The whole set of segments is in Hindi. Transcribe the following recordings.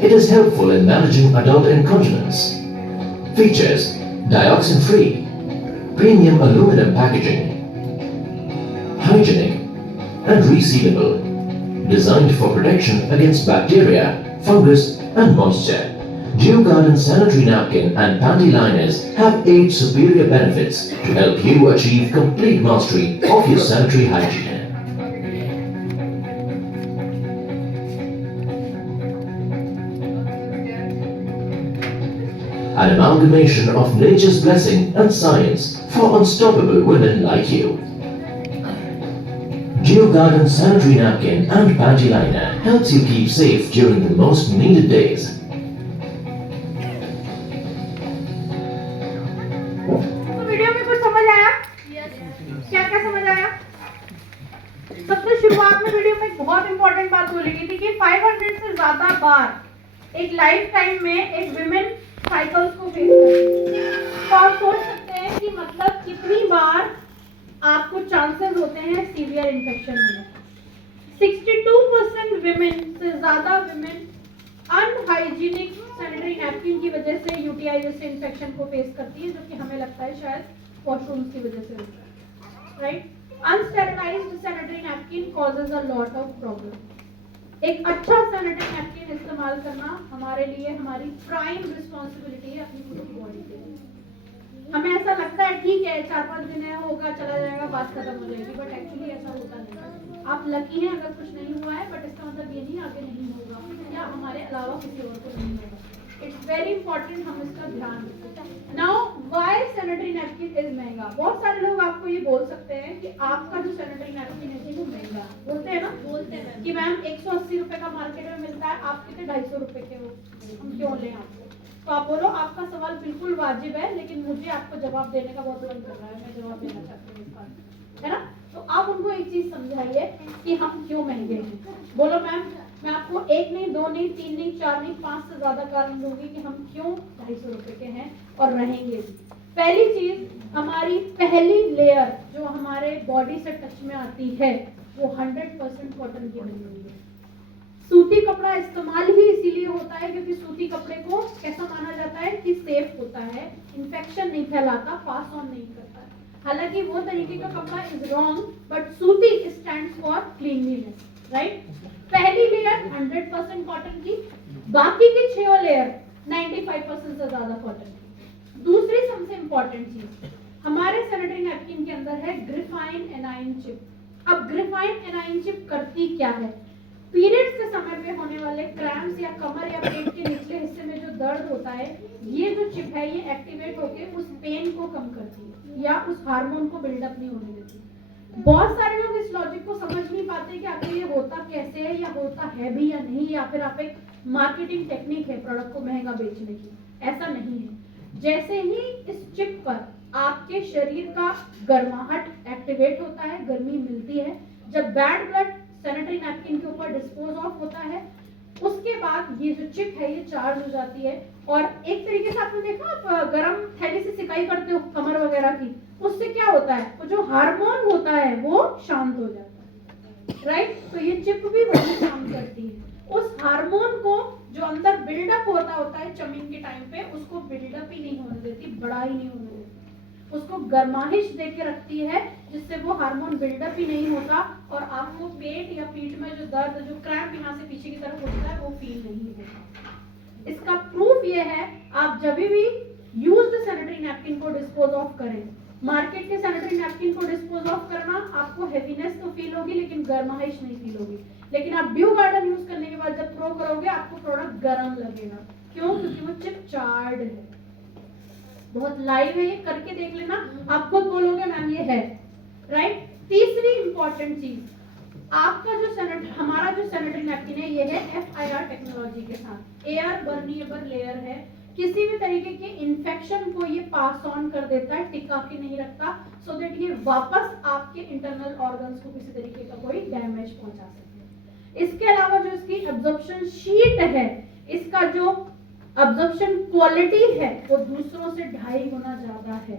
It is helpful in managing adult incontinence. Features: dioxin-free, premium aluminum packaging, hygienic and resealable, designed for protection against bacteria, fungus and moisture. Geogarden sanitary napkin and panty liners have 8 superior benefits to help you achieve complete mastery of your sanitary hygiene. An amalgamation of nature's blessing and science for unstoppable women like you. Geogarden sanitary napkin and panty liner helps you keep safe during the most needed days. तो वीडियो में कुछ समझ आया? क्या क्या समझ आया? सबसे शुरुआत में वीडियो में एक बहुत इंपॉर्टेंट बात बोली गई थी कि 500 से ज्यादा बार एक लाइफ टाइम में एक विमेन साइकिल्स को फेस करती है। तो आप सोच सकते हैं कि मतलब कितनी बार आपको चांसेस होते हैं सीवियर इन्फेक्शन होने के। 62% विमेन से ज्यादा विमेन अनहाइजीनिक सैनिटरी नैपकिन की वजह से यूटीआई जैसे इन्फेक्शन को फेस करती है, जो कि हमें लगता है शायद वॉशरूम्स की वजह से होता है, right? Unsterilised sanitary napkin causes a lot of problem. एक अच्छा सैनिटरी नैपकिन इस्तेमाल करना हमारे लिए हमारी प्राइम रिस्पॉन्सिबिलिटी है अपनी खुद की बॉडी के लिए। हमें ऐसा लगता है ठीक है 4-5 दिन है, होगा, चला जाएगा, बात खत्म हो जाएगी, बट एक्चुअली ऐसा होता नहीं। आप लकी हैं अगर कुछ नहीं हुआ है, बट इसका मतलब ये नहीं आगे नहीं होगा या हमारे अलावा किसी और को नहीं होगा। इट्स वेरी इंपॉर्टेंट हम इसका ध्यान रखें। Now why sanitary napkin is महंगा? बहुत सारे लोग आपको ये बोल सकते हैं कि आपका जो सैनिटरी नैपकिन है वो महंगा, बोलते हैं ना, बोलते हैं कि मैम 180 रुपए का मार्केट में मिलता है, आप कितने 250 रुपए के हो, हम क्यों लें आपको? तो आप बोलो आपका सवाल बिल्कुल वाजिब है, लेकिन मुझे आपको जवाब देने का बहुत मन कर रहा है, मैं जवाब देना चाहती हूँ इस बात, है ना? तो आप उनको एक चीज समझाइए कि हम क्यों महंगे हैं। बोलो मैम, मैं आपको 1 नहीं, 2 नहीं, 3 नहीं, 4 नहीं, 5 से ज्यादा कारण दूंगी कि हम क्यों 250 रुपए के हैं और रहेंगे भी। पहली चीज, हमारी पहली लेयर जो हमारे बॉडी से टच में आती है वो 100% कॉटन की बनी हुई है। सूती कपड़ा इस्तेमाल ही इसीलिए होता है क्योंकि सूती कपड़े को कैसा माना जाता है कि सेफ होता है, इन्फेक्शन नहीं फैलाता, पास ऑन नहीं करता है। हालांकि वो तरीके का कपड़ा इज रॉन्ग, बट सूती स्टैंड्स फॉर क्लीनलीनेस, राइट? पहली लेयर 100% कॉटन की, बाकी की 6 लेयर 95% से ज्यादा कॉटन की। दूसरी सबसे इंपॉर्टेंट चीज हमारे सैनिटरी नैपकिन के अंदर है ग्रिफाइन एनाइन चिप। अब ग्रिफाइन एनाइन चिप करती क्या है? पीरियड्स के समय पे होने वाले क्रैम्प्स या कमर या पेट के निचले हिस्से में जो दर्द होता है, ये जो चिप है ये एक्टिवेट होके उस पेन को कम करती है या उस हार्मोन को बिल्डअप नहीं होने देती। बहुत सारे लोग इस लॉजिक को समझ नहीं पाते कि आखिर ये होता कैसे है या होता है भी या नहीं, या फिर आप एक मार्केटिंग टेक्निक है प्रोडक्ट को महंगा बेचने की। ऐसा नहीं है। जैसे ही इस चिप पर आपके शरीर का गर्माहट एक्टिवेट होता है, गर्मी मिलती है, जब बैड ब्लड सैनिटरी नैपकिन के ऊपर डिस्पोज ऑफ होता है, उसके बाद ये जो चिप है ये चार्ज हो जाती है। और एक तरीके से आपने देखा, आप गर्म थैली से सिकाई करते हो कमर वगैरह की, उससे क्या होता है, वो जो हार्मोन होता है वो शांत हो जाता है, राइट? तो ये चिप भी वही काम करती है। उस हार्मोन को जो अंदर बिल्डअप होता है चमिंग के टाइम पे, उसको बिल्डअप ही नहीं होने देती, बड़ा ही नहीं होने देती, उसको गर्माहिश दे के रखती है, जिससे वो हार्मोन बिल्डअप ही नहीं होता और आपको पेट या पीठ में जो दर्द, जो क्रैम्प यहाँ से पीछे की तरफ होता है, वो फील नहीं होता। इसका प्रूफ ये है, आप जब भी यूज्ड सैनिटरी नैपकिन को डिस्पोज ऑफ करें, मार्केट के सैनिटरी नैपकिन को डिस्पोज ऑफ करना, आपको हेवीनेस तो फील होगी लेकिन गर्माहिश नहीं फील होगी। लेकिन आप ड्यू गार्डन यूज करने के बाद जब थ्रो करोगे, आपको प्रोडक्ट गर्म लगेगा। क्यों? क्योंकि वो चिप चार्ड है, बहुत लाइव है, ये करके देख लेना, आप खुद बोलोगे मैम ये है, राइट? तीसरी इंपॉर्टेंट चीज, आपका जो हमारा जो सैनिटरी नैपकिन है ये है FIR टेक्नोलॉजी के साथ। एयर बर्निएबल लेयर है, किसी भी तरीके के इन्फेक्शन को ये पास ऑन कर देता है, टिका के नहीं रखता, सो दैट ये वापस आपके इंटरनल ऑर्गन्स को किसी तरीके का कोई डैमेज पहुंचा सके। इसके अलावा जो इसकी एब्जॉर्प्शन शीट है, इसका जो एब्जॉर्प्शन क्वालिटी है वो दूसरों से 2.5 गुना ज्यादा है।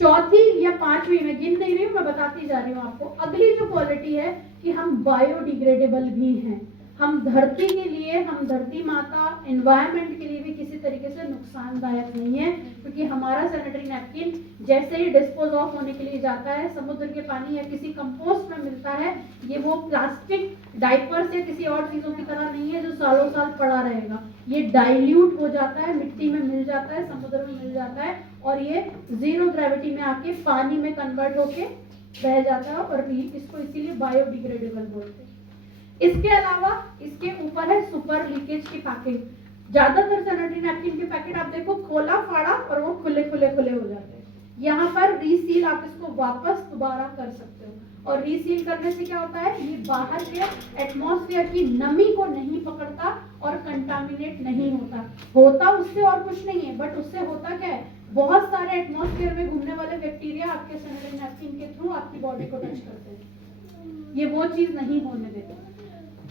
चौथी या 5वीं, मैं गिन नहीं रही हूँ, मैं बताती जा रही हूँ आपको। अगली जो क्वालिटी है कि हम बायोडिग्रेडेबल भी हैं। हम धरती के लिए, हम धरती माता, एनवायरनमेंट के लिए भी किसी तरीके से नुकसानदायक नहीं है, क्योंकि हमारा सैनिटरी नैपकिन जैसे ही डिस्पोज ऑफ होने के लिए जाता है समुद्र के पानी या किसी कंपोस्ट में मिलता है, ये वो प्लास्टिक डाइपर्स या किसी और चीजों की तरह नहीं है जो सालों साल पड़ा रहेगा। ये डाइल्यूट हो जाता है, मिट्टी में मिल जाता है, समुद्र में मिल जाता है, और ये जीरो ग्रेविटी में आके पानी में कन्वर्ट होके बह जाता है, और इसको इसीलिए बायोडिग्रेडेबल बोलते हैं। इसके अलावा इसके ऊपर है सुपर लीकेज की पैकिंग। ज्यादातर सैनिटरी नैपकिन के पैकेट आप देखो खोला फाड़ा और वो खुले हो जाते हैं। यहाँ पर रीसील आप इसको वापस दोबारा कर सकते हो, और रीसील करने से क्या होता है, ये बाहर के एटमॉस्फेयर की नमी को नहीं पकड़ता और कंटामिनेट नहीं होता उससे और कुछ नहीं है, बट उससे होता क्या है, बहुत सारे एटमॉस्फेयर में घूमने वाले बैक्टीरिया आपके सैनिटरी नैपकिन के थ्रू आपकी बॉडी को टच करते हैं। ये वो चीज नहीं होने देते।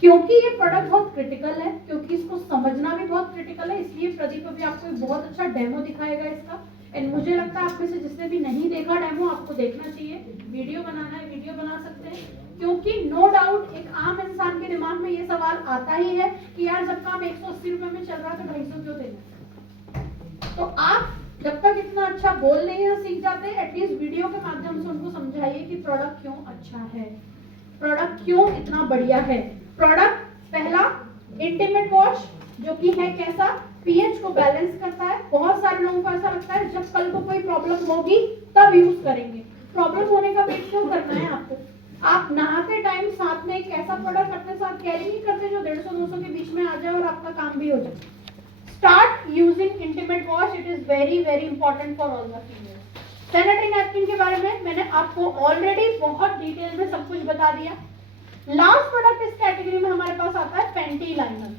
क्योंकि ये प्रोडक्ट बहुत क्रिटिकल है, क्योंकि इसको समझना भी बहुत क्रिटिकल है, इसलिए प्रदीप अभी आपको एक बहुत अच्छा डेमो दिखाएगा इसका। एंड मुझे लगता है आप में से जिसने भी नहीं देखा डेमो, आपको देखना चाहिए। वीडियो बनाना है, वीडियो बना सकते हैं, क्योंकि नो डाउट एक आम इंसान के दिमाग में ये सवाल आता ही है कि यार जब काम 180 रुपए में चल रहा है तो 250 क्यों देना। तो आप जब तक इतना अच्छा बोल नहीं है सीख जाते, एटलीस्ट वीडियो के माध्यम से उनको समझाइए कि प्रोडक्ट क्यों अच्छा है, प्रोडक्ट क्यों इतना बढ़िया है। प्रोडक्ट पहला इंटीमेट वॉश, जो कि है कैसा, पीएच को बैलेंस करता है। बहुत सारे लोगों को ऐसा लगता है जब कल को कोई प्रॉब्लम होगी तब यूज करेंगे। प्रॉब्लम होने का वेट क्यों करना है आपको। आप नहाते टाइम साथ में एक ऐसा प्रोडक्ट अपने साथ कैरी नहीं करते जो 150-200 के बीच में आ जाए और आपका काम भी हो जाए। Start using intimate wash, it is very very important for all the females. Sanitary napkin के बारे में मैंने आपको ऑलरेडी बहुत डिटेल में सब कुछ बता दिया। लास्ट प्रोडक्ट इस कैटेगरी में हमारे पास आता है पैंटी लाइनर।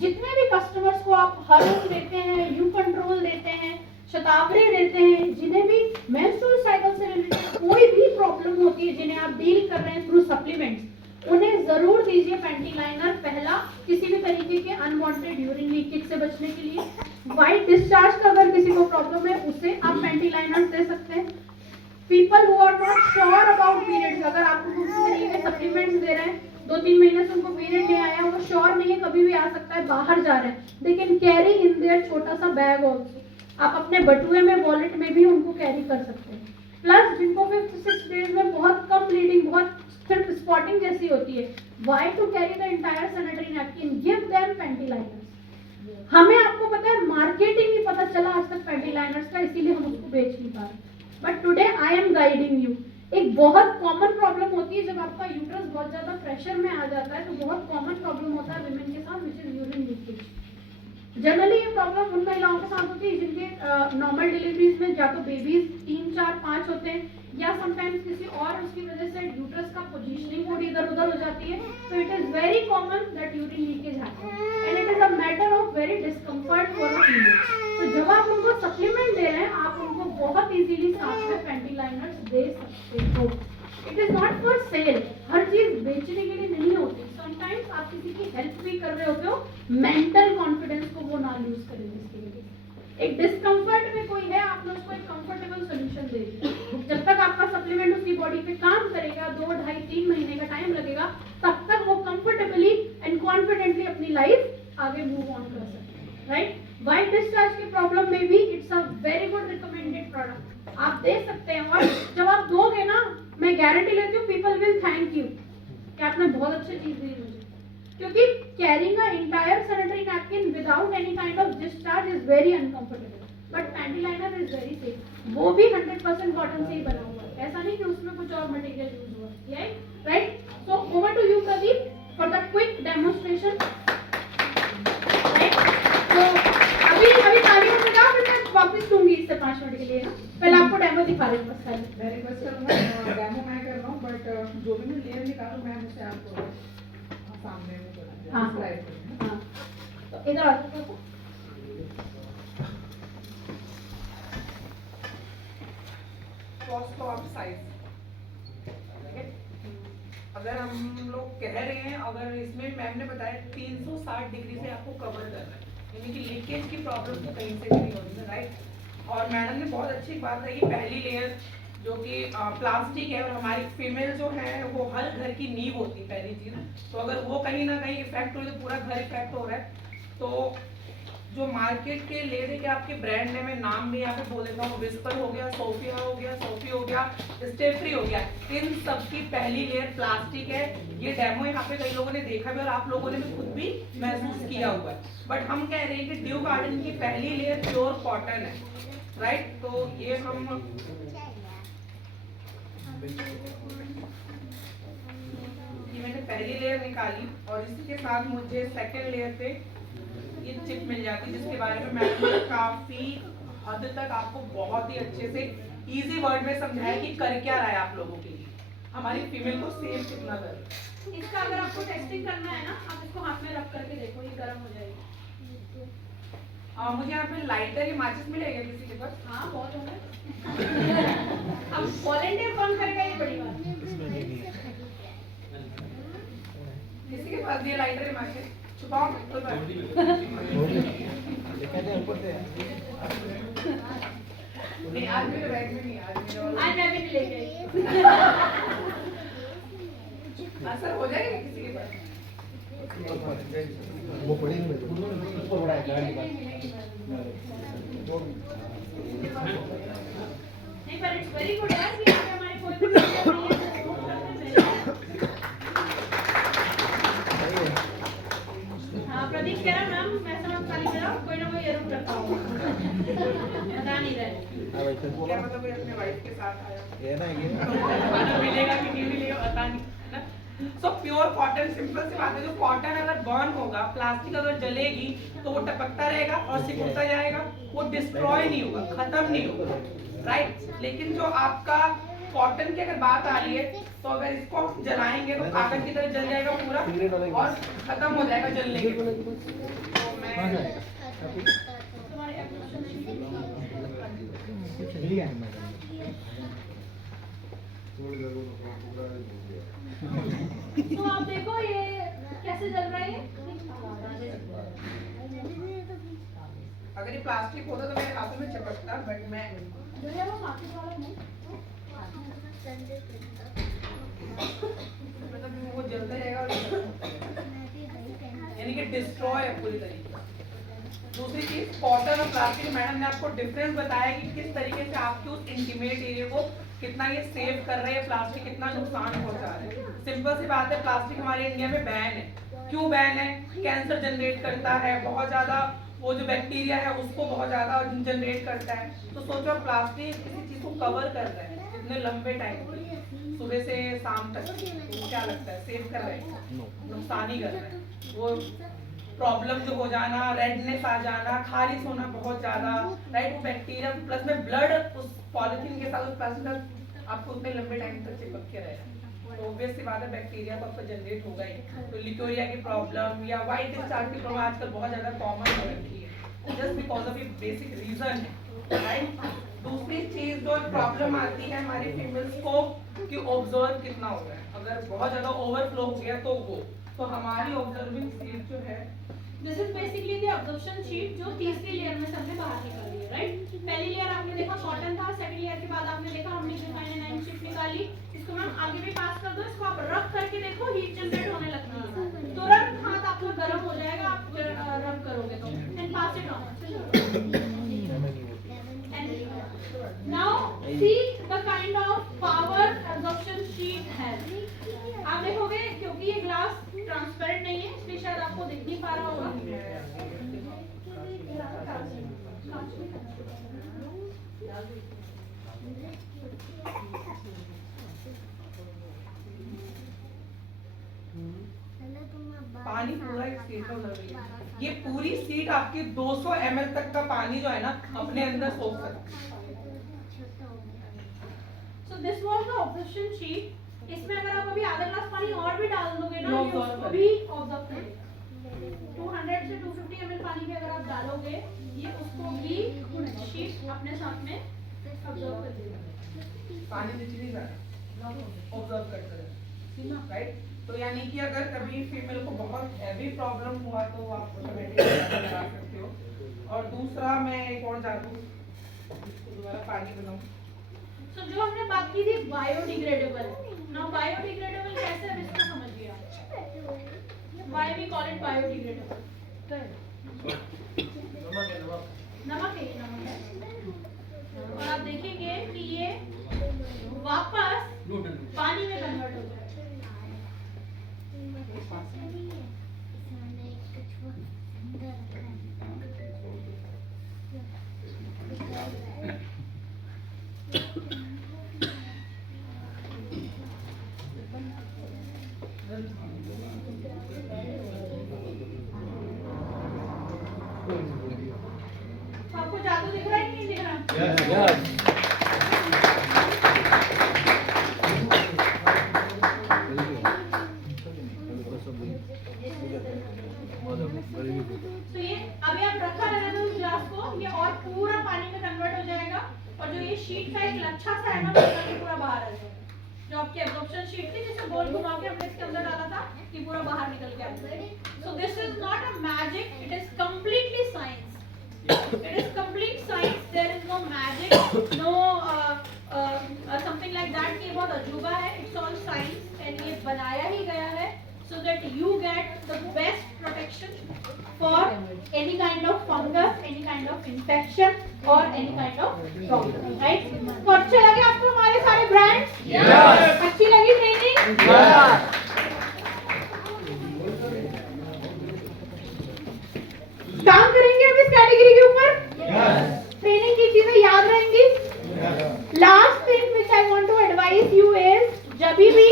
जितने भी कस्टमर्स को आप हरुम देते हैं, यू कंट्रोल देते हैं, शतावरी देते हैं, जिन्हें भी मेंस्ट्रुअल साइकिल से रिलेटेड कोई भी प्रॉब्लम होती है, जिन्हें आप डील कर रहे हैं थ्रू सप्लीमेंट्स, उन्हें जरूर दीजिए पैंटी लाइनर। पहला, किसी भी तरीके के अनवांटेड यूरिन लीकेज से बचने के लिए। व्हाइट डिस्चार्ज का अगर किसी को प्रॉब्लम है उसे आप पैंटी लाइनर दे सकते हैं। People who are not sure about periods, अगर आप उनको किसी तरीके के सप्लीमेंट्स दे रहे हैं, 2-3 महीने से उनको पीरियड नहीं आया, वो श्योर नहीं है, कभी भी आ सकता है, बाहर जा रहे हैं, they can carry in their छोटा सा बैग ऑल्सो। आप अपने बटुए में, वॉलेट में भी उनको कैरी कर सकते हैं। प्लस जिनको 5-6 डेज में बहुत कम ब्लीडिंग, बहुत सिर्फ स्पॉटिंग जैसी होती है, why to carry the entire sanitary napkin, give them panty liners. हमें आपको पता है मार्केटिंग नहीं पता चला आज तक पैंटी लाइनर्स का, इसीलिए हम उसको बेच नहीं पा रहे, but today I am guiding you. एक बहुत कॉमन प्रॉब्लम होती है जब आपका यूट्रस बहुत ज्यादा प्रेशर में आ जाता है, तो बहुत कॉमन प्रॉब्लम होता है विमेन के साथ, which is urine leakage. Generally ये प्रॉब्लम उन महिलाओं के साथ होती है जिनके नॉर्मल डिलीवरीज में या तो बेबीज 3, 4, 5 होते हैं, या समटाइम्स किसी और उसकी वजह से यूट्रस का पोजीशनिंग थोड़ी इधर उधर हो जाती है। तो it is very common that urine leakage happen and it is a matter of very discomfort for a female. तो जब आप उनको सप्लीमेंट दे रहे हैं, आप उनको बहुत इजीली साथ में पैंटी लाइनर्स दे सकते हो। It is not for sale, हर चीज बेचने के लिए नहीं होती। समटाइम्स आप किसी की हेल्प भी कर रहे होते हो, मेंटल कॉन्फिडेंस को वो ना लूज करें जिसके लिए। एक डिस्कम्फर्ट में कोई है, आपने उसको एक कंफर्टेबल सोल्यूशन दे दिया। जब तक आपका सप्लीमेंट उसकी बॉडी पे काम करेगा, 2, 2.5, 3 महीने का टाइम लगेगा, तब तक वो कंफर्टेबली एंड कॉन्फिडेंटली अपनी लाइफ आगे मूव ऑन कर सकते हैं, राइट। व्हाइट डिस्चार्ज की प्रॉब्लम में भी it's a very good recommended product, आप दे सकते हैं। और जब आप दोगे ना, मैं गारंटी लेती हूँ पीपल विल थैंक यू कि आपने बहुत अच्छी चीज दी मुझे, क्योंकि carrying a entire sanitary napkin without any kind of discharge is very uncomfortable, but panty liner is very safe. वो भी 100% कॉटन से ही बना हुआ है, ऐसा नहीं कि उसमें कुछ और मटेरियल यूज हुआ है, right. So over to you Pradeep for the quick demonstration, right. तो अभी तालियों से जाओ, फिर मैं वापस दूंगी इससे 5 मिनट के लिए ना। पहले आपको डेमो दिखा रही हूँ बस खाली। मैं रिक्वेस्ट करूँगा, डेमो मैं कर रहा हूँ, बट जो भी मैं लेयर निकालूँ मैं मुझसे आपको सामने में स्लाइड करूँगा। हाँ, तो इधर आ जाओ। कॉस्ट ऑफ साइज, अगर हम लोग कह रहे हैं, अगर इसमें मैम ने बताया 360 डिग्री से आपको कवर करना है, यानी कि लीकेज की प्रॉब्लम तो कहीं से भी नहीं होती है, राइट। और मैडम ने बहुत अच्छी बात कही, पहली लेयर जो कि प्लास्टिक है, और हमारी फीमेल जो है वो हर घर की नींव होती है पहली चीज। तो अगर वो कहीं ना कहीं इफेक्ट हो रही तो पूरा घर इफेक्ट हो रहा है। तो जो मार्केट के ले दे के आपके ब्रांड नेम में नाम भी यहाँ पे बोल देता हूँ, विस्पर हो गया, सोफिया हो गया, सोफी हो गया, स्टेफ्री हो गया, इन सब की पहली लेयर प्लास्टिक है। ये डेमो यहाँ पे कई लोगों ने देखा भी और आप लोगों ने भी खुद भी महसूस किया हुआ है। बट हम कह रहे हैं कि ड्यू गार्डन की पहली लेयर प्योर कॉटन है, राइट। तो ये हम मैंने पहली लेयर निकाली और इसके साथ मुझे सेकेंड लेयर पे ये चिप मिल जाती है, जिसके बारे में मैंने काफी हद तक आपको बहुत ही अच्छे से इजी वर्ड में समझाया कि कर क्या रहा है आप लोगों के लिए, हमारी फीमेल को सेव कितना कर। इसका अगर आपको टेस्टिंग करना है ना, आप इसको हाथ में रख करके देखो, ये गर्म हो जाएगी। मुझे यहाँ पे लाइटर या माचिस मिलेगा किसी के पास? हाँ बहुत होगा। अब वॉलंटियर कौन करेगा, ये बड़ी बात है। किसी के पास ये लाइटर या माचिस छुपाओ कोई बात नहीं। आज मेरे बैग में नहीं, आज मैं भी नहीं लेके आई। असर हो जाएगा किसी के पास? वो पड़ेगी ऊपर बड़ा है गाड़ी का। नहीं पर इट्स वेरी गुड यार कि आज हमारे कोई भी टीचर नहीं है जो करते हैं। हाँ प्रदीप कह रहा मैम मैं सब खाली करा, कोई ना कोई जरूर रखा होगा, बता नहीं रहे। क्या मतलब ये अपने वाइफ के साथ आया? ये ना ये खाना मिलेगा कि नहीं मिलेगा पता नहीं ना। सो प्योर कॉटन, सिंपल सी बात है, जो कॉटन अगर बर्न होगा, प्लास्टिक अगर जलेगी तो वो टपकता रहेगा और सिकुड़ता जाएगा, वो डिस्ट्रॉय नहीं होगा, खत्म नहीं होगा, राइट। लेकिन जो आपका कॉटन की अगर बात आ रही है, तो अगर इसको हम जलाएंगे तो कागज की तरह जल जाएगा पूरा और खत्म हो जाएगा जलने के बाद। तो मैं तो आप देखो ये कैसे जल रहा है। अगर ये प्लास्टिक होता तो मेरे हाथों में चिपकता, बट मैं जो है वो माचिस वाला नहीं, मतलब वो जलता जाएगा और यानी कि डिस्ट्रॉय है पूरी तरीके से। दूसरी चीज कॉटन और प्लास्टिक, मैडम ने आपको डिफरेंस बताया कि किस तरीके से आपके उस इंटीमेट एरिया को कितना ये सेव कर रहे हैं, प्लास्टिक कितना नुकसान पहुंचा रहे हैं। सिंपल सी बात है, प्लास्टिक हमारे इंडिया में बैन है। क्यों बैन है? कैंसर जनरेट करता है, बहुत ज्यादा वो जो बैक्टीरिया है उसको बहुत ज्यादा जनरेट करता है। तो सोचो प्लास्टिक किसी चीज को कवर कर रहा है इतने लंबे टाइम तक, सुबह से शाम तक, तो क्या लगता है सेव कर रहे हैं? नुकसान ही कर रहे हैं। वो प्रॉब्लम जो हो जाना, रेडनेस आ जाना, खारिश होना बहुत ज्यादा, राइट, बैक्टीरिया प्लस में ब्लड उस पॉलिथीन के साथ, उस प्लास्टिक के साथ आपको उतने लंबे टाइम तक चिपक के रहेगा। तो ऑब्वियस सी बात है बैक्टीरिया तो आपका जनरेट होगा ही। तो लिकोरिया की प्रॉब्लम या व्हाइट डिस्चार्ज की प्रॉब्लम आजकल बहुत ज्यादा कॉमन हो रखी है, जस्ट बिकॉज ऑफ ये बेसिक रीजन है, राइट। दूसरी चीज जो प्रॉब्लम आती है हमारी फीमेल्स को कि ऑब्जर्व कितना हो रहा है, अगर बहुत ज्यादा ओवरफ्लो हो गया तो वो, तो हमारी ऑब्जर्विंग सीट जो है, this is basically the absorption sheet जो तीसरी लेयर में सबसे बाहर निकल रही है, राइट। पहली लेयर आपने देखा कॉटन था, सेकंड लेयर के बाद आपने देखा हमने ग्रेफाइनाइन शीट निकाली। इसको मैम आगे भी पास कर दो, इसको आप रब करके देखो, हीट जनरेट होने लगती है, तुरंत हाथ आपका गर्म हो जाएगा, आप रब करोगे तो, and pass it on. Now see the kind of power absorption sheet has. आप देखोगे क्योंकि ये ग्लास ट्रांसपेरेंट नहीं है इसलिए शायद आपको दिख नहीं पा रहा होगा। पानी पूरा इस सीट में उतर रही है। ये पूरी सीट आपकी 200 ml तक का पानी जो है ना अपने अंदर सोख सकती है। So this was the absorption sheet। इसमें अगर आप अभी आधा ग्लास पानी और भी डाल दोगे ना, ये उसको भी ऑब्जर्व करेगा। 200 से 250 ml पानी भी अगर आप डालोगे, ये उसको भी शीट अपने साथ में ऑब्जर्व कर देगा। पानी नीचे नहीं जा रहा, ऑब्जर्व करते रहे, राइट। तो यानी कि अगर कभी फीमेल को बहुत हैवी प्रॉब्लम हुआ तो आप ऑटोमेटिकली लगा सकते हो। और दूसरा मैं एक और जादू इसको दोबारा पानी बनाऊं, सो जो हमने बात की थी बायोडिग्रेडेबल, नाउ बायोडिग्रेडेबल कैसे हम इसको समझिए आप, why we call it biodegradable. नमक है, नमक है। और आप देखेंगे कि ये वापस पानी में कन्वर्ट हो जाएगा। आपको जादू दिख रहा है कि नहीं दिख रहा? तो ये अभी आप रखा रहने दो उस ग्लास को, ये और पूरा पानी में कन्वर्ट हो जाएगा और जो ये शीट का एक अच्छा सा है ना, वो पूरा बाहर आ जाएगा। जो आपकी एब्जॉर्प्शन शीट थी जिसे गोल घुमा के हमने इसके अंदर डाला था, ये पूरा बाहर निकल के आ जाएगा। So this is not a magic, it is completely science. It is complete science. There is no magic, no something like that कि ये बहुत अजूबा है. It's all science and ये बनाया ही गया है so that you get the best protection for any kind of fungus, any kind of infection or any kind of problem, right? तो अच्छे लगे आपको हमारे सारे brands? Yes. अच्छी लगी training? Yes. काम करेंगे अब इस कैटेगरी के ऊपर? ट्रेनिंग की चीजें याद रहेंगी? Last thing which I want to advise you is, जब भी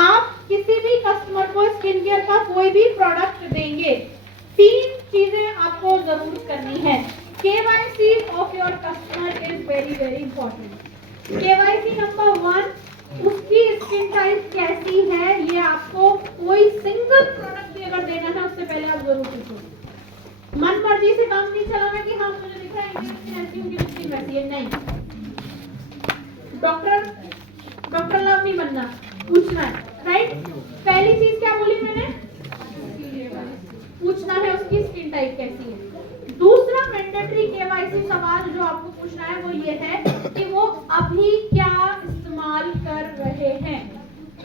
आप किसी भी कस्टमर को स्किन केयर का कोई भी प्रोडक्ट देंगे, 3 चीजें आपको जरूर करनी है। KYC of your customer is very very important. KYC number 1, उसकी स्किन टाइप कैसी है, ये आपको कोई सिंगल प्रोडक्ट भी अगर देना है उससे पहले आप जरूर पूछो। मन मर्जी से काम नहीं चलाना कि हाँ मुझे दिख रहा है ऐसी उनकी स्किन वैसी है, नहीं। डॉक्टर लव नहीं बनना, पूछना है, राइट? पहली चीज क्या बोली मैंने? पूछना है उसकी स्किन टाइप कैसी है। दूसरा मैंडेटरी केवाईसी सवाल जो आपको पूछना है वो ये है कि वो अभी क्या इस्तेमाल कर रहे हैं।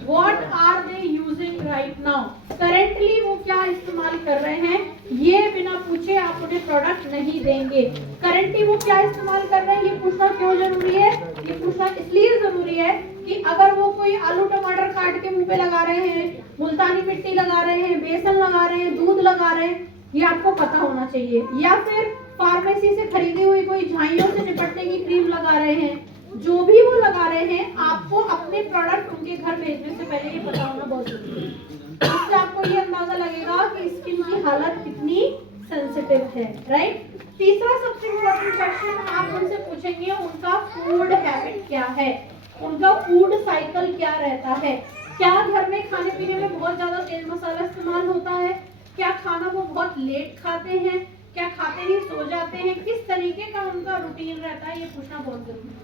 What are they using right now? Currently वो क्या इस्तेमाल कर रहे हैं, ये बिना पूछे आप उन्हें प्रोडक्ट नहीं देंगे। Currently वो क्या इस्तेमाल कर रहे हैं, ये पूछना क्यों जरूरी है? ये पूछना इसलिए जरूरी है कि अगर वो कोई आलू टमाटर काट के मुंह पे लगा रहे हैं, मुल्तानी मिट्टी लगा रहे हैं, बेसन लगा रहे हैं, दूध लगा रहे हैं, ये आपको पता होना चाहिए। या फिर फार्मेसी से खरीदी हुई कोई झाइयों से निपटने की क्रीम लगा रहे हैं, जो भी वो लगा रहे हैं, आपको अपने प्रोडक्ट उनके घर भेजने से पहले ये पता होना बहुत जरूरी है। इससे आपको ये अंदाजा लगेगा कि स्किन की हालत कितनी सेंसिटिव है, राइट? तीसरा सबसे इम्पोर्टेंट क्वेश्चन आप उनसे पूछेंगे उनका फूड हैबिट क्या है, उनका फूड साइकिल क्या रहता है। क्या घर में खाने पीने में बहुत ज्यादा तेल मसाला इस्तेमाल होता है? क्या खाना वो बहुत लेट खाते हैं? क्या खाते ही सो जाते हैं? किस तरीके का उनका रूटीन रहता है, ये पूछना बहुत जरूरी है।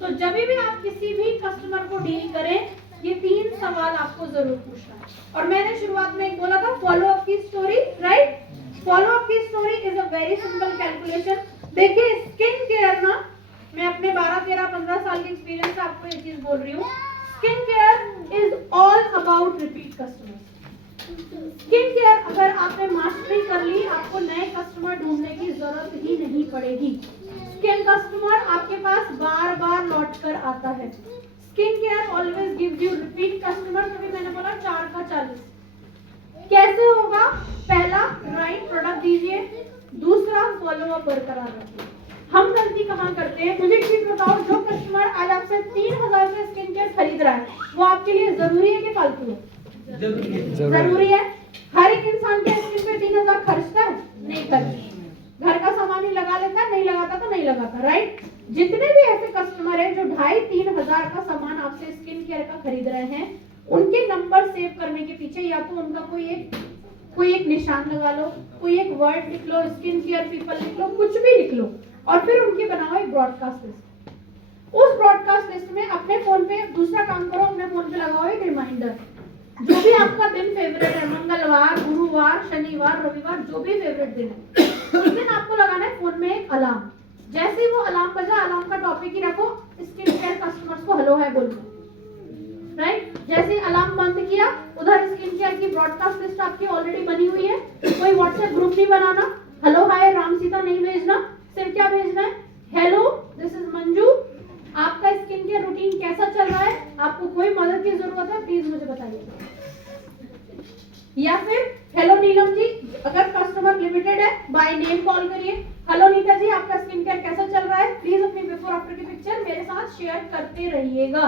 तो जब भी आप किसी भी कस्टमर को डील करें, ये 3 सवाल आपको जरूर पूछना है। और मैंने शुरुआत में एक बोला था फॉलो अप की स्टोरी, राइट? फॉलो अप की story is a very simple calculation. देखिए स्किन केयर ना, मैं अपने 12, 13, 15 साल के एक्सपीरियंस से आपको ये चीज बोल रही हूँ, skin care is all about repeat customers. Skin care अगर आपने मास्टरी कर ली, आपको नए कस्टमर ढूंढने की जरूरत ही नहीं पड़ेगी। स्किन कस्टमर आपके पास बार बार लौट कर आता है। Skin care always gives you repeat customer. तभी मैंने बोला 4 का 40 कैसे होगा? पहला, राइट प्रोडक्ट दीजिए। दूसरा, फॉलो अप बरकरार रखिए। हम गलती कहाँ करते हैं? मुझे एक चीज बताओ, जो कस्टमर आज आपसे 3000 में स्किन केयर खरीद रहा है, वो आपके लिए जरूरी है कि फालतू है? जरूरी है। हर एक इंसान के स्किन पे 3000 खर्चता है? नहीं खर्चता। घर का सामान ही लगा लेता है, नहीं लगाता तो नहीं लगाता, राइट? जितने भी ऐसे कस्टमर हैं जो 2,500-3 हजार का सामान आपसे स्किन केयर का खरीद रहे हैं, उनके नंबर सेव करने के पीछे या तो उनका कोई एक निशान लगा लो, कोई एक वर्ड लिख लो, स्किन केयर पीपल लिख लो, कुछ भी लिख लो, और फिर उनकी बनाओ एक ब्रॉडकास्ट लिस्ट। उस ब्रॉडकास्ट लिस्ट में अपने फोन पे दूसरा काम करो, अपने फोन पे लगाओ एक रिमाइंडर। जो भी आपका दिन फेवरेट है, मंगलवार, गुरुवार, शनिवार, रविवार, जो भी फेवरेट दिन है, उस दिन आपको लगाना है फोन में एक अलार्म। जैसे ही वो अलार्म बजा, अलार्म का टॉपिक ही रखो स्किन केयर कस्टमर्स को हेलो है बोलो, राइट। जैसे अलार्म बंद किया, उधर स्किन केयर की ब्रॉडकास्ट लिस्ट आपकी ऑलरेडी बनी हुई है, कोई व्हाट्सएप ग्रुप नहीं बनाना, हेलो हाय राम सीता नहीं भेजना, सिर्फ क्या भेजना है, हेलो दिस इज मंजू, आपका स्किन केयर रूटीन कैसा चल रहा है, आपको कोई मदद की जरूरत है प्लीज मुझे बताइए। या फिर हेलो नीलम जी, अगर कस्टमर लिमिटेड है बाय नेम कॉल करिए, हेलो नीता जी आपका स्किन केयर कैसा चल रहा है, प्लीज अपनी बिफोर आफ्टर की पिक्चर मेरे साथ शेयर करते रहिएगा।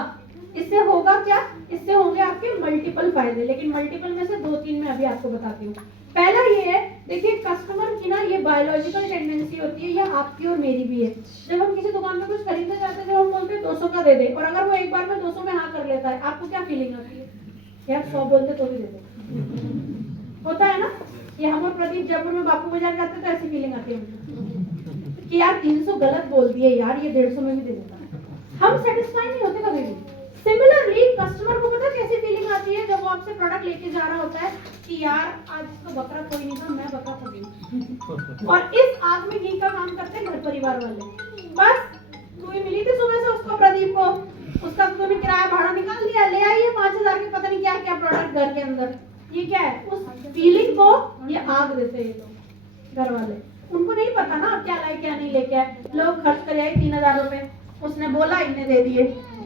इससे होगा क्या, इससे होंगे आपके मल्टीपल फायदे, लेकिन मल्टीपल में से 2-3 मैं अभी आपको बताती हूँ। पहला ये है, देखिए कस्टमर की ना ये बायोलॉजिकल टेंडेंसी होती है, ये आपकी और मेरी भी है। जब हम किसी दुकान में कुछ खरीदने जाते हैं, जब हम बोलते हैं 200 का दे दे, और अगर वो एक बार में 200 में हाँ कर लेता है, आपको क्या फीलिंग आती है, यार 100 बोलते तो भी दे दे, होता है ना। ये हम और प्रदीप जयपुर में बापू बाजार जाते तो ऐसी फीलिंग आती है कि यार 300 गलत बोल दिए यार, ये 150 में भी दे देता। हम सेटिस्फाई नहीं होते कभी भी। सिमिलरली कस्टमर को पता कैसी फीलिंग आती है जब वो आपसे प्रोडक्ट लेके जा रहा होता है कि यार आज इसको बकरा कोई नहीं था, मैं बकरा खा गई। और इस आदमी घी का काम करते हैं घर परिवार वाले। बस तू ही मिली थी सुबह से उसको, प्रदीप को, उसका तो तूने किराया भाड़ा निकाल दिया, ले आइए 5000 के पता नहीं क्या क्या प्रोडक्ट घर के अंदर। ये क्या है, उस फीलिंग को ये आग देते हैं ये लोग घर वाले। उनको नहीं पता ना क्या लाए क्या नहीं लेके आए, लोग खर्च कर आए 3000 रुपए, उसने बोला इन्हें दे दिए।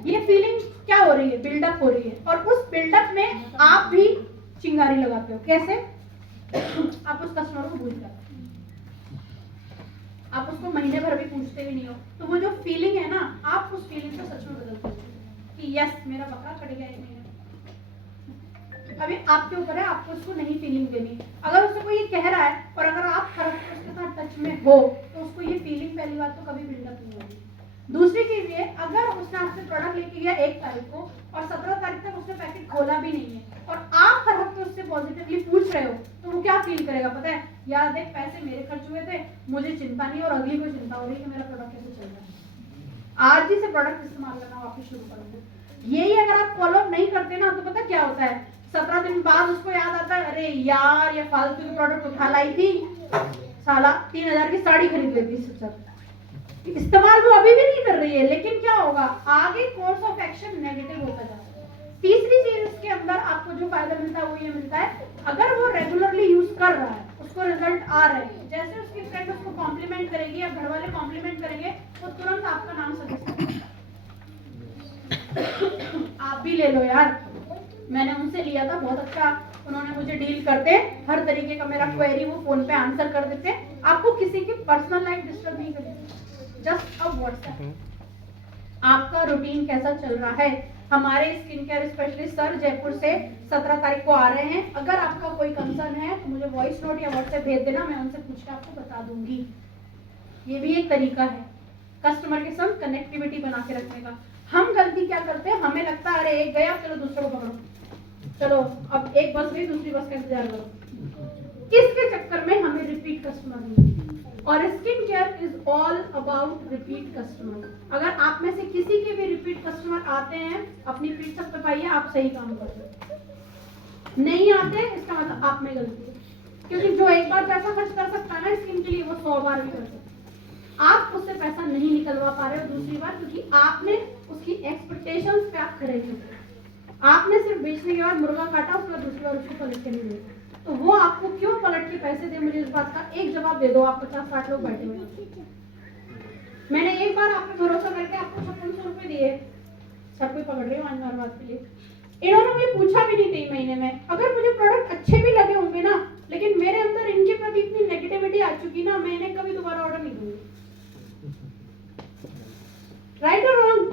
ये फीलिंग क्या हो रही है, बिल्डअप हो रही है, और उस बिल्डअप में आप भी चिंगारी लगाते हो। कैसे? आप उस कस्टमर को भूल जाते हो, आप उसको महीने भर भी पूछते भी नहीं हो, तो वो जो फीलिंग है ना, आप उस फीलिंग को सच में बदलते हो कि यस मेरा बकरा कट गया है। अभी आपके ऊपर है, आपको उसको नहीं फीलिंग देनी। अगर उससे कोई ये कह रहा है और अगर आप उसके साथ टच में हो, तो उसको ये फीलिंग पहली बात तो कभी बिल्डअप नहीं होगी। दूसरी चीज ये, अगर उसने आपसे प्रोडक्ट लेके गया 1 तारीख को और 17 तारीख तक उसने पैकेट खोला भी नहीं है, और आप हर हफ्ते उससे पॉजिटिवली पूछ रहे हो, तो वो क्या फील करेगा पता है, यार देख पैसे मेरे खर्च हुए थे, मुझे चिंता नहीं और अगली को चिंता हो रही है कि मेरा प्रोडक्ट कैसे चल रहा है। आज ही से प्रोडक्ट इस्तेमाल करना वापस शुरू कर दो। यही अगर आप फॉलो नहीं करते ना, तो पता क्या होता है, 17 दिन बाद उसको याद आता है, अरे यार ये फालतू की प्रोडक्ट उठा लाई थी, साला 3000 की साड़ी खरीद लेती इससे। इस्तेमाल वो अभी भी नहीं कर रही है, लेकिन क्या होगा, आगे कोर्स ऑफ एक्शन नेगेटिव होता जाता है। तीसरी चीज इसके अंदर आपको जो फायदा मिलता है वो ये मिलता है, अगर वो रेगुलरली यूज कर रहा है, उसको रिजल्ट आ रहे हैं, जैसे उसकी फ्रेंड उसको कॉम्प्लीमेंट करेगी या घर वाले कॉम्प्लीमेंट करेंगे, वो तुरंत आपका नाम सजेस्ट करेगा, आप भी ले लो यार, मैंने उनसे लिया था बहुत अच्छा, उन्होंने मुझे डील करते, हर तरीके का मेरा क्वेरी वो फोन पे आंसर कर देते। आपको किसी की पर्सनल लाइफ डिस्टर्ब नहीं करनी, जस्ट अ व्हाट्सएप। आपका रूटीन कैसा चल रहा है? हमारे skin care specialist sir Jaipur से 17 तारीख को आ रहे हैं। अगर आपका कोई कंसर्न है तो मुझे वॉइस नोट या व्हाट्सएप भेज देना, मैं उनसे पूछ के आपको बता दूंगी। ये भी एक तरीका है कस्टमर के संग कनेक्टिविटी बना के रखने का। हम गलती क्या करते हैं, हमें लगता है अरे एक गया चलो दूसरे को पकड़ो, चलो अब एक बस गई दूसरी बस का इंतजार करो। इसके चक्कर में हमें रिपीट कस्टमर नहीं, और skin care is all about repeat customer. अगर आप में से किसी के भी रिपीट कस्टमर आते हैं, अपनी पीठ तक तपाइए, आप सही काम कर रहे हैं। नहीं आते इसका मतलब आप में गलती है, क्योंकि जो एक बार पैसा खर्च कर सकता है ना स्किन के लिए, वो 100 बार भी कर सकता है। आप उससे पैसा नहीं निकलवा पा रहे हो दूसरी बार, क्योंकि आपने उसकी एक्सपेक्टेशंस पे आप खड़े नहीं हुए। आपने सिर्फ बेचने के बाद मुर्गा काटा, उसके बाद दूसरी बार उसको पलट के नहीं दिया, तो वो आपको क्यों पलट के पैसे दे, मुझे इस बात का एक जवाब दे दो। आप 50-60 लोग बैठे हुए, मैंने एक बार आप पे भरोसा करके आपको 5600 रुपए दिए, सब कोई पकड़ रही हूँ बात के लिए। इन्होंने मुझे पूछा भी नहीं 3 महीने में, अगर मुझे प्रोडक्ट अच्छे भी लगे होंगे ना, लेकिन मेरे अंदर इनके प्रति इतनी नेगेटिविटी आ चुकी ना, मैं इन्हें कभी दोबारा ऑर्डर नहीं दूंगी। राइट और रॉन्ग?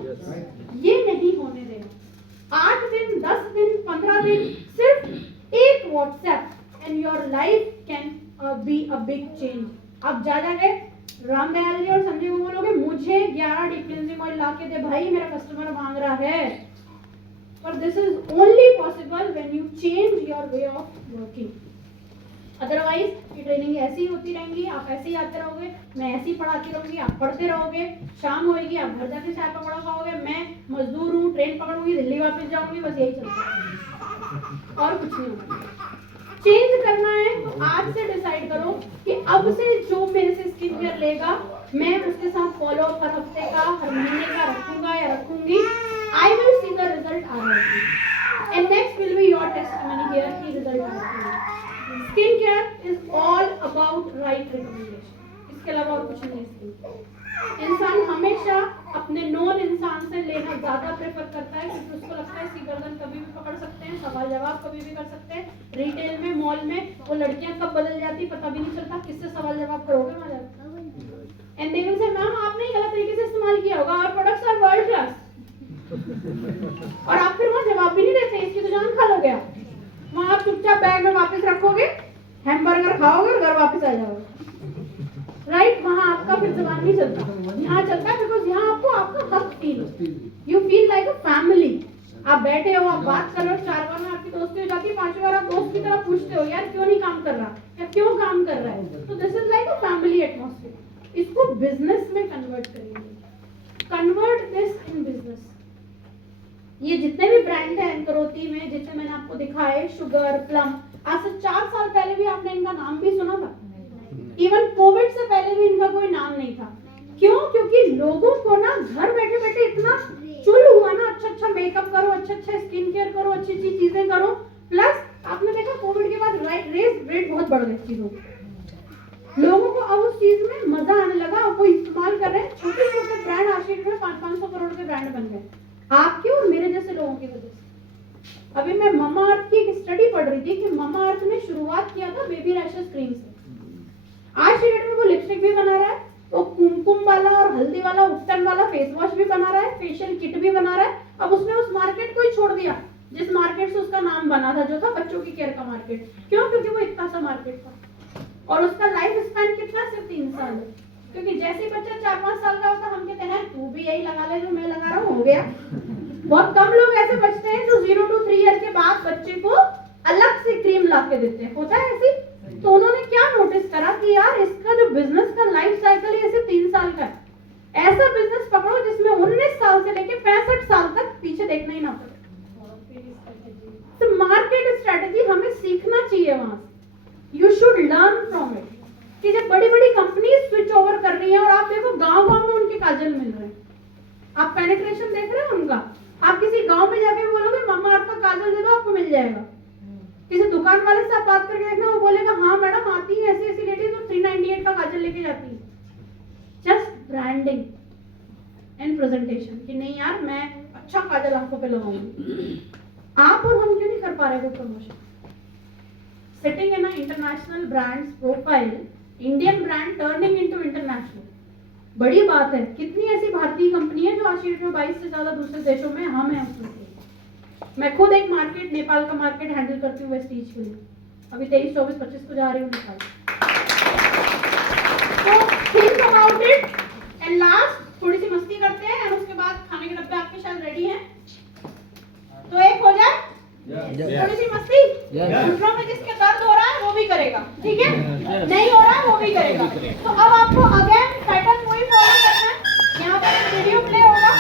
ये नहीं होने देना। 8 दिन, 10 दिन, 15 दिन, सिर्फ एक WhatsApp and your life can be a big change. आप जा जाके रामदयाल जी और संजय को बोलोगे मुझे 11 डीप क्लींजिंग ऑयल ला के दे भाई, मेरा कस्टमर मांग रहा है, पर this is only possible when you change your way of working. Otherwise ये ट्रेनिंग ऐसी ही होती रहेंगी, आप ऐसे ही आते रहोगे, मैं ऐसे ही पढ़ाती रहूंगी, आप पढ़ते रहोगे, शाम होएगी आप घर जाके चाय पकड़ा खाओगे, मैं मजदूर हूँ, ट्रेन पकड़ूंगी, दिल्ली वापस जाऊंगी, बस यही चलता है और कुछ नहीं होगा। चेंज करना है तो आज से डिसाइड करो कि अब से जो मेरे से स्किन केयर लेगा, मैं उसके साथ फॉलो अप हर हफ्ते का, हर महीने का रखूंगा या रखूंगी, I will see the result आ रहा है। And next will be your testimony here कि रिजल्ट आ रहा है। Skin care is all about right recommendation, इसके अलावा और कुछ नहीं। स्किन इंसान हमेशा अपने नॉन इंसान से लेना ज्यादा प्रेफर करता है, क्योंकि उसको लगता है सी गर्दन कभी भी पकड़ सकते हैं, सवाल जवाब कभी भी कर सकते हैं। रिटेल में, मॉल में वो लड़कियां कब बदल जाती पता भी नहीं चलता, किससे सवाल जवाब करोगे वहां जाकर। And they will say ma'am आपने ही गलत तरीके से इस्तेमाल किया होगा, और प्रोडक्ट्स आर वर्ल्ड क्लास। और आप फिर वहां जवाब भी नहीं देते, इसकी तो जान खा लोगे आप। वहां आप चुपचाप बैग में वापस रखोगे, हैमबर्गर खाओगे और घर वापस आ जाओगे। राइट, वहां आपका फिर जबान नहीं चलता, यहाँ चलता है, बिकॉज यहाँ आपको आपका हक फील हो, you feel like a family. आप बैठे हो, आप बात कर रहे हो, 4 बार में आपकी दोस्ती हो जाती है, 5वीं बार आप दोस्त की तरह पूछते हो यार क्यों नहीं काम कर रहा या क्यों काम कर रहा है। तो this is like a family atmosphere. इसको बिजनेस में कन्वर्ट करेंगे, कन्वर्ट दिस इन बिजनेस। ये जितने भी ब्रांड है एंकरोती में, जितने मैंने आपको दिखाए, शुगर, प्लम, आज से 4 साल पहले भी आपने इनका नाम भी सुना था। इवन कोविड से पहले भी इनका कोई नाम नहीं था। क्यों? क्योंकि लोगों को ना घर बैठे बैठे इतना चुल हुआ ना, अच्छा मेकअप करो, अच्छा स्किन केयर करो, अच्छी चीजें करो। प्लस आपने देखा कोविड के बाद रेट बहुत बढ़ गए चीजों के। लोगों को अब उस चीज में मजा आने लगा, वो इस्तेमाल कर रहे हैं। छोटे छोटे ब्रांड आशीर्वाद में 500-500 करोड़ के ब्रांड बन गए, आपके और मेरे जैसे लोगों की वजह से। अभी मैं ममा अर्थ की एक स्टडी पढ़ रही थी कि ममा अर्थ ने शुरुआत किया था बेबी रैशेस क्रीम से। आज की डेट में वो लिपस्टिक भी बना रहा है, वो कुमकुम वाला और हल्दी वाला उपटन वाला फेस वॉश भी बना रहा है, फेशियल किट भी बना रहा है। अब उसने उस मार्केट को ही छोड़ दिया जिस मार्केट से उसका नाम बना था, जो था बच्चों की केयर का मार्केट। क्यों? क्योंकि वो इतना सा मार्केट था और उसका लाइफ स्पैन कितना, सिर्फ 3 साल है। क्योंकि जैसे ही बच्चा 4-5 साल का होता है, हम कहते हैं तू भी यही लगा ले जो मैं लगा रहा हूँ, हो गया। बहुत कम लोग ऐसे बचते हैं जो 0 to 3 ईयर के बाद बच्चे को अलग से क्रीम ला के देते हैं, होता है ऐसी। तो उन्होंने क्या नोटिस करा कि यार इसका जो बिजनेस का लाइफ साइकिल है सिर्फ 3 साल का है। ऐसा बिजनेस पकड़ो जिसमें 19 साल से लेके 65 साल तक पीछे देखना ही ना पड़े। तो मार्केट स्ट्रेटेजी हमें सीखना चाहिए वहां से, you should learn from it. कि जब बड़ी बड़ी कंपनीज स्विच ओवर कर रही है और आप देखो गांव गांव में उनके काजल मिल रहे हैं, आप पेनिट्रेशन देख रहे हो उनका। आप किसी गांव में जाके बोलोगे मम्मा आपका काजल दे दो, आपको मिल जाएगा। किसी दुकान वाले से आप बात करके देखना, वो बोलेगा हाँ मैडम आती है ऐसी ऐसी लेडी तो 398 का काजल लेके जाती है। जस्ट ब्रांडिंग एंड प्रेजेंटेशन कि नहीं यार मैं अच्छा काजल आंखों पे लगाऊंगी। आप और हम क्यों नहीं कर पा रहे वो promotion? Setting in international brands profile, Indian brand turning into international, बड़ी बात है। कितनी ऐसी भारतीय कंपनी है जो आज की डेट में 22 से ज्यादा दूसरे देशों में हम हैं उसमें से। मैं खुद एक मार्केट, नेपाल का मार्केट हैंडल करती हूँ वेस्टीज के लिए। अभी 23, 24, 25 को जा रही हूँ नेपाल। तो think about it and last थोड़ी सी मस्ती करते हैं और उसके बाद खाने के डब्बे आपके शायद रेडी हैं। तो एक हो जाए थोड़ी सी मस्ती। घुटनों में जिसके दर्द हो रहा है वो भी करेगा, ठीक है? नहीं हो रहा है वो भी करेगा। तो अब आपको अगेन पैटर्न वही फॉलो करना है। यहाँ पर वीडियो प्ले होगा।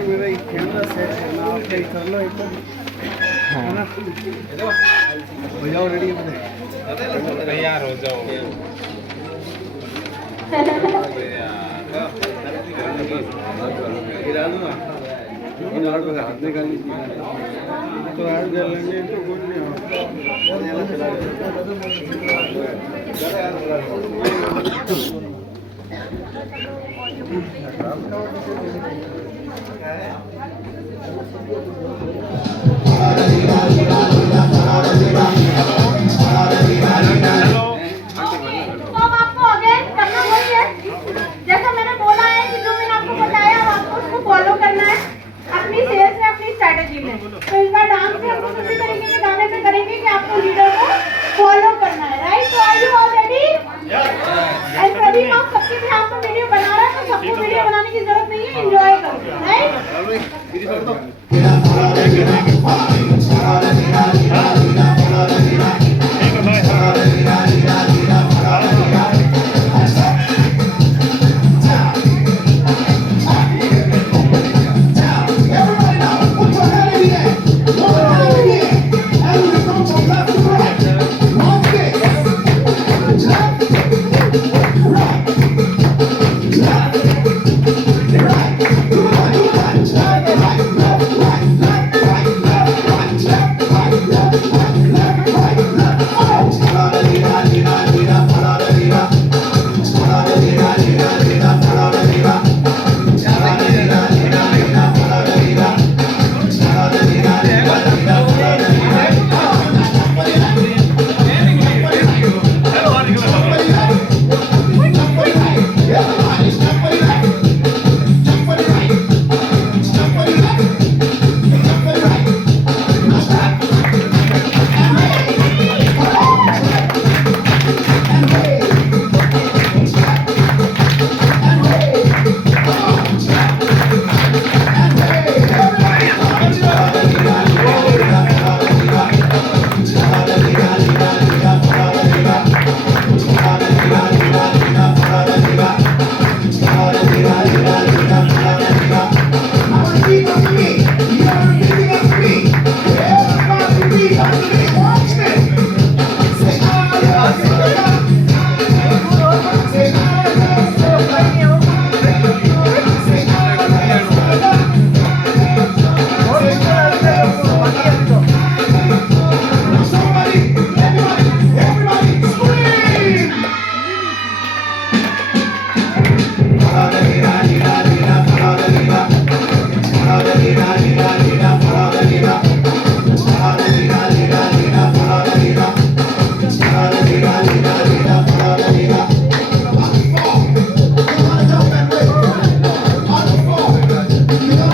मेरा एक कैमरा सेट है ना, आप क्या कर लो एक बार, है ना? हो जाओ रेडी, तैयार हो जाओ। गिरा दो ना, लेकिन और को हाथ निकाल लीजिए तो ऐड कर लेंगे तो कुछ नहीं तो अब आपको अगेन करना वही है जैसा मैंने बोला है कि जो मैंने आपको बताया अब आपको उसको फॉलो करना है अपनी सेल्स में, अपनी स्ट्रेटेजी में। तो इस बार डांस में हम कुछ इसी तरीके के गाने पे करेंगे कि आपको लीडर को फॉलो करना है, राइट? तो are you all ready? And Pradeep आप सबके भी आपको वीडियो बना रहे हैं तो सबको वीडियो बनाने की जरूरत नहीं है, एंजॉय करो, राइट? Come